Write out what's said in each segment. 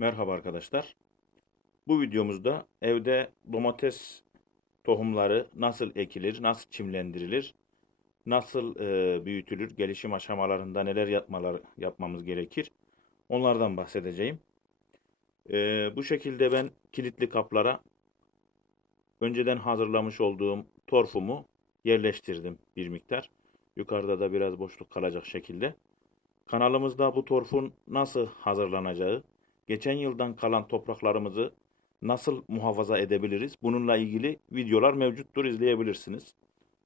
Merhaba arkadaşlar. Bu videomuzda evde domates tohumları nasıl ekilir, nasıl çimlendirilir, nasıl e, büyütülür, gelişim aşamalarında neler yapmalar, yapmamız gerekir onlardan bahsedeceğim. E, bu şekilde ben kilitli kaplara önceden hazırlamış olduğum torfumu yerleştirdim bir miktar. Yukarıda da biraz boşluk kalacak şekilde. Kanalımızda bu torfun nasıl hazırlanacağı, geçen yıldan kalan topraklarımızı nasıl muhafaza edebiliriz? Bununla ilgili videolar mevcuttur, izleyebilirsiniz.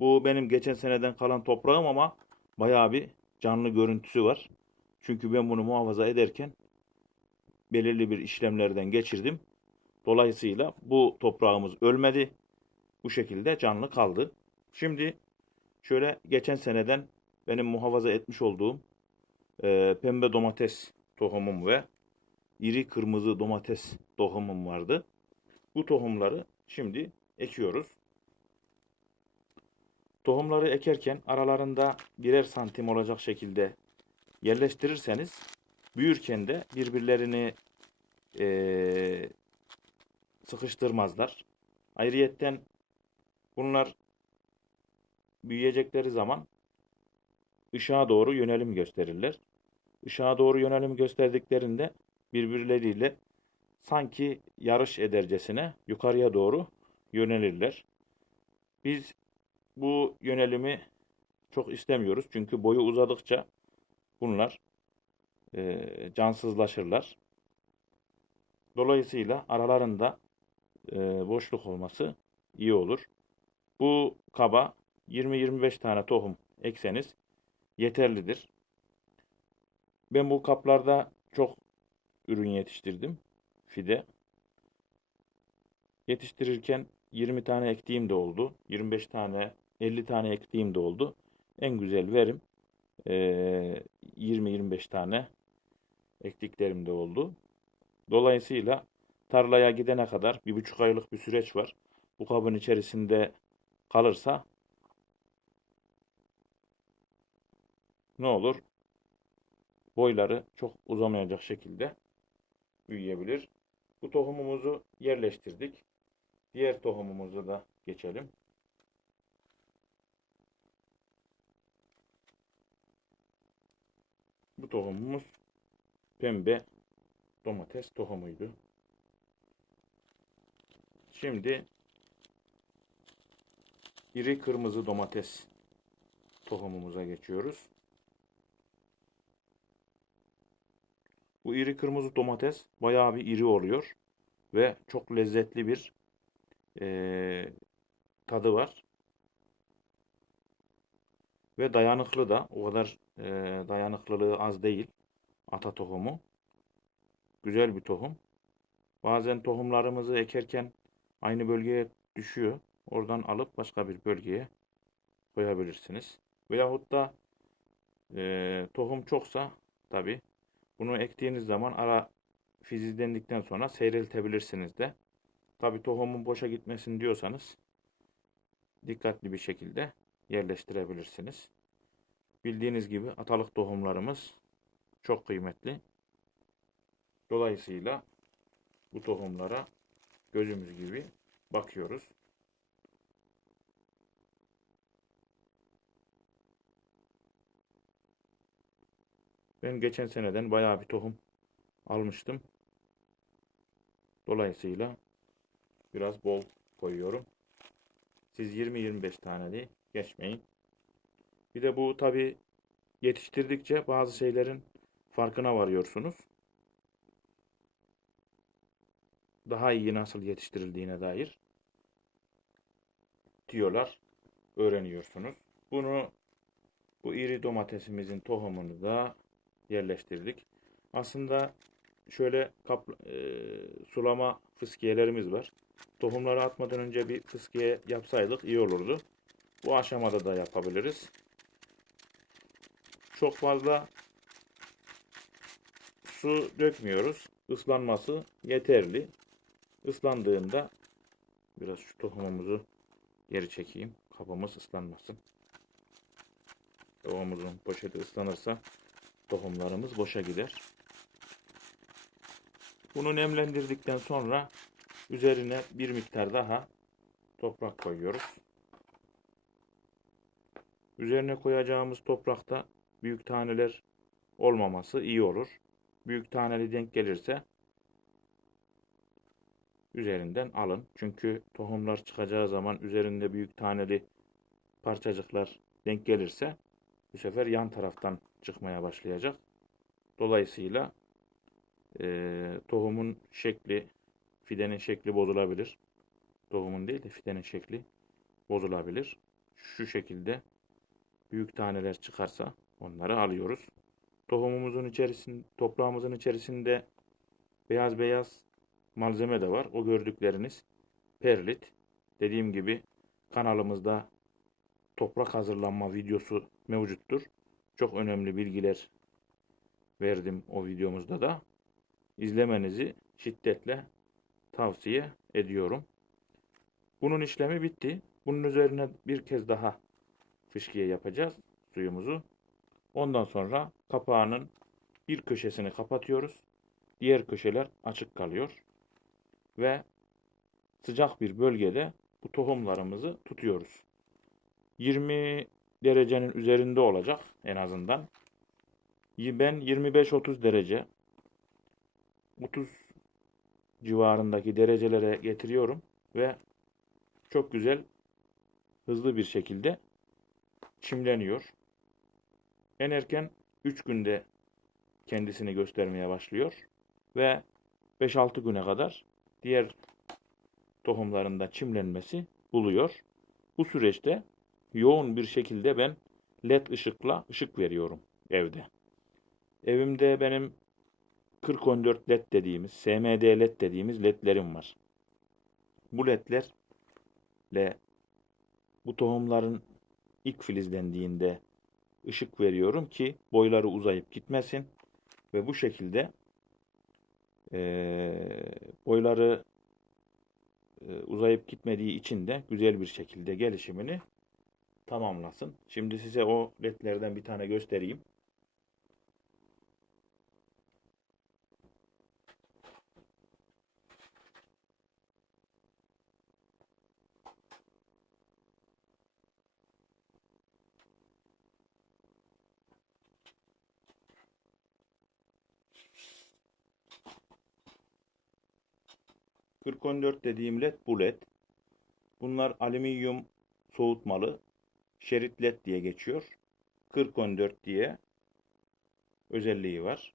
Bu benim geçen seneden kalan toprağım ama bayağı bir canlı görüntüsü var. Çünkü ben bunu muhafaza ederken belirli bir işlemlerden geçirdim. Dolayısıyla bu toprağımız ölmedi. Bu şekilde canlı kaldı. Şimdi şöyle geçen seneden benim muhafaza etmiş olduğum e, pembe domates tohumum ve iri kırmızı domates tohumum vardı. Bu tohumları şimdi ekiyoruz. Tohumları ekerken aralarında birer santim olacak şekilde yerleştirirseniz büyürken de birbirlerini e, sıkıştırmazlar. Ayrıyetten bunlar büyüyecekleri zaman ışığa doğru yönelim gösterirler. Işığa doğru yönelim gösterdiklerinde birbirleriyle sanki yarış edercesine yukarıya doğru yönelirler. Biz bu yönelimi çok istemiyoruz. Çünkü boyu uzadıkça bunlar e, cansızlaşırlar. Dolayısıyla aralarında e, boşluk olması iyi olur. Bu kaba 20-25 tane tohum ekseniz yeterlidir. Ben bu kaplarda çok ürün yetiştirdim. Fide. Yetiştirirken 20 tane ektiğim de oldu. 25 tane, 50 tane ektiğim de oldu. En güzel verim eee, 20-25 tane ektiklerim de oldu. Dolayısıyla tarlaya gidene kadar bir buçuk aylık bir süreç var. Bu kabın içerisinde kalırsa ne olur? Boyları çok uzamayacak şekilde büyüyebilir. Bu tohumumuzu yerleştirdik. Diğer tohumumuza da geçelim. Bu tohumumuz pembe domates tohumuydu. Şimdi iri kırmızı domates tohumumuza geçiyoruz. Bu iri kırmızı domates bayağı bir iri oluyor ve çok lezzetli bir eee, tadı var ve dayanıklı da o kadar eee, dayanıklılığı az değil ata tohumu. Güzel bir tohum. Bazen tohumlarımızı ekerken aynı bölgeye düşüyor. Oradan alıp başka bir bölgeye koyabilirsiniz. Veyahut da eee, tohum çoksa tabi bunu ektiğiniz zaman ara filizlendikten sonra seyreltebilirsiniz de. Tabi tohumun boşa gitmesin diyorsanız dikkatli bir şekilde yerleştirebilirsiniz. Bildiğiniz gibi atalık tohumlarımız çok kıymetli. Dolayısıyla bu tohumlara gözümüz gibi bakıyoruz. Ben geçen seneden bayağı bir tohum almıştım. Dolayısıyla biraz bol koyuyorum. Siz 20-25 tane de geçmeyin. Bir de bu tabi yetiştirdikçe bazı şeylerin farkına varıyorsunuz. Daha iyi nasıl yetiştirildiğine dair diyorlar, öğreniyorsunuz. Bunu bu iri domatesimizin tohumunu da yerleştirdik. Aslında şöyle kap, e, sulama fıskiyelerimiz var. Tohumları atmadan önce bir fıskiye yapsaydık iyi olurdu. Bu aşamada da yapabiliriz. Çok fazla su dökmüyoruz. Islanması yeterli. Islandığında biraz şu tohumumuzu geri çekeyim. Kabımız ıslanmasın. Tohumumuzun poşeti ıslanırsa tohumlarımız boşa gider. Bunu nemlendirdikten sonra üzerine bir miktar daha toprak koyuyoruz. Üzerine koyacağımız toprakta büyük taneler olmaması iyi olur. Büyük taneli denk gelirse üzerinden alın. Çünkü tohumlar çıkacağı zaman üzerinde büyük taneli parçacıklar denk gelirse bu sefer yan taraftan çıkmaya başlayacak. Dolayısıyla eee, tohumun şekli, fidenin şekli bozulabilir. Tohumun değil de fidenin şekli bozulabilir. Şu şekilde büyük taneler çıkarsa onları alıyoruz. Tohumumuzun içerisinde, toprağımızın içerisinde beyaz beyaz malzeme de var. O gördükleriniz perlit. Dediğim gibi kanalımızda toprak hazırlanma videosu mevcuttur. Çok önemli bilgiler verdim o videomuzda da. İzlemenizi şiddetle tavsiye ediyorum. Bunun işlemi bitti. Bunun üzerine bir kez daha fışkiye yapacağız suyumuzu. Ondan sonra kapağının bir köşesini kapatıyoruz. Diğer köşeler açık kalıyor. Ve sıcak bir bölgede bu tohumlarımızı tutuyoruz. 20 derecenin üzerinde olacak en azından. Ben 25-30 derece 30 civarındaki derecelere getiriyorum ve çok güzel hızlı bir şekilde çimleniyor. En erken 3 günde kendisini göstermeye başlıyor ve 5-6 güne kadar diğer tohumlarında çimlenmesi buluyor. Bu süreçte yoğun bir şekilde ben led ışıkla ışık veriyorum evde. Evimde benim 4014 led dediğimiz, SMD led dediğimiz ledlerim var. Bu ledlerle bu tohumların ilk filizlendiğinde ışık veriyorum ki boyları uzayıp gitmesin ve bu şekilde eee, boyları e, uzayıp gitmediği için de güzel bir şekilde gelişimini tamamlasın. Şimdi size o ledlerden bir tane göstereyim. ...4014 dediğim led bu led. Bunlar alüminyum soğutmalı şerit led diye geçiyor. 4014 diye özelliği var.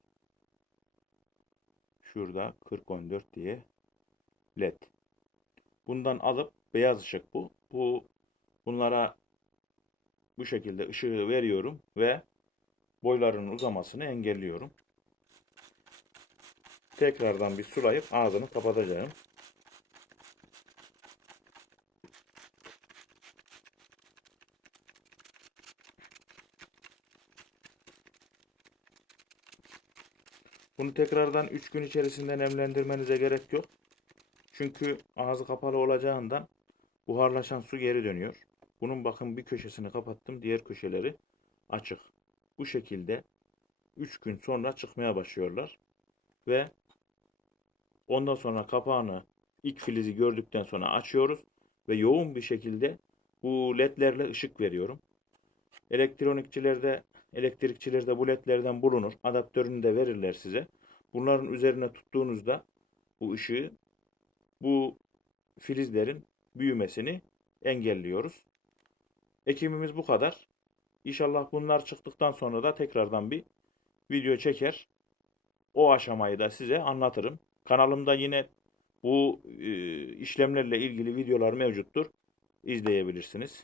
Şurada 4014 diye led. Bundan alıp beyaz ışık bu. Bu bunlara bu şekilde ışığı veriyorum ve boylarının uzamasını engelliyorum. Tekrardan bir sulayıp ağzını kapatacağım. Bunu tekrardan 3 gün içerisinde nemlendirmenize gerek yok. Çünkü ağzı kapalı olacağından buharlaşan su geri dönüyor. Bunun bakın bir köşesini kapattım, diğer köşeleri açık. Bu şekilde 3 gün sonra çıkmaya başlıyorlar. Ve ondan sonra kapağını ilk filizi gördükten sonra açıyoruz ve yoğun bir şekilde bu ledlerle ışık veriyorum. Elektronikçilerde Elektrikçilerde bu ledlerden bulunur. Adaptörünü de verirler size. Bunların üzerine tuttuğunuzda bu ışığı bu filizlerin büyümesini engelliyoruz. Ekimimiz bu kadar. İnşallah bunlar çıktıktan sonra da tekrardan bir video çeker. O aşamayı da size anlatırım. Kanalımda yine bu e, işlemlerle ilgili videolar mevcuttur. İzleyebilirsiniz.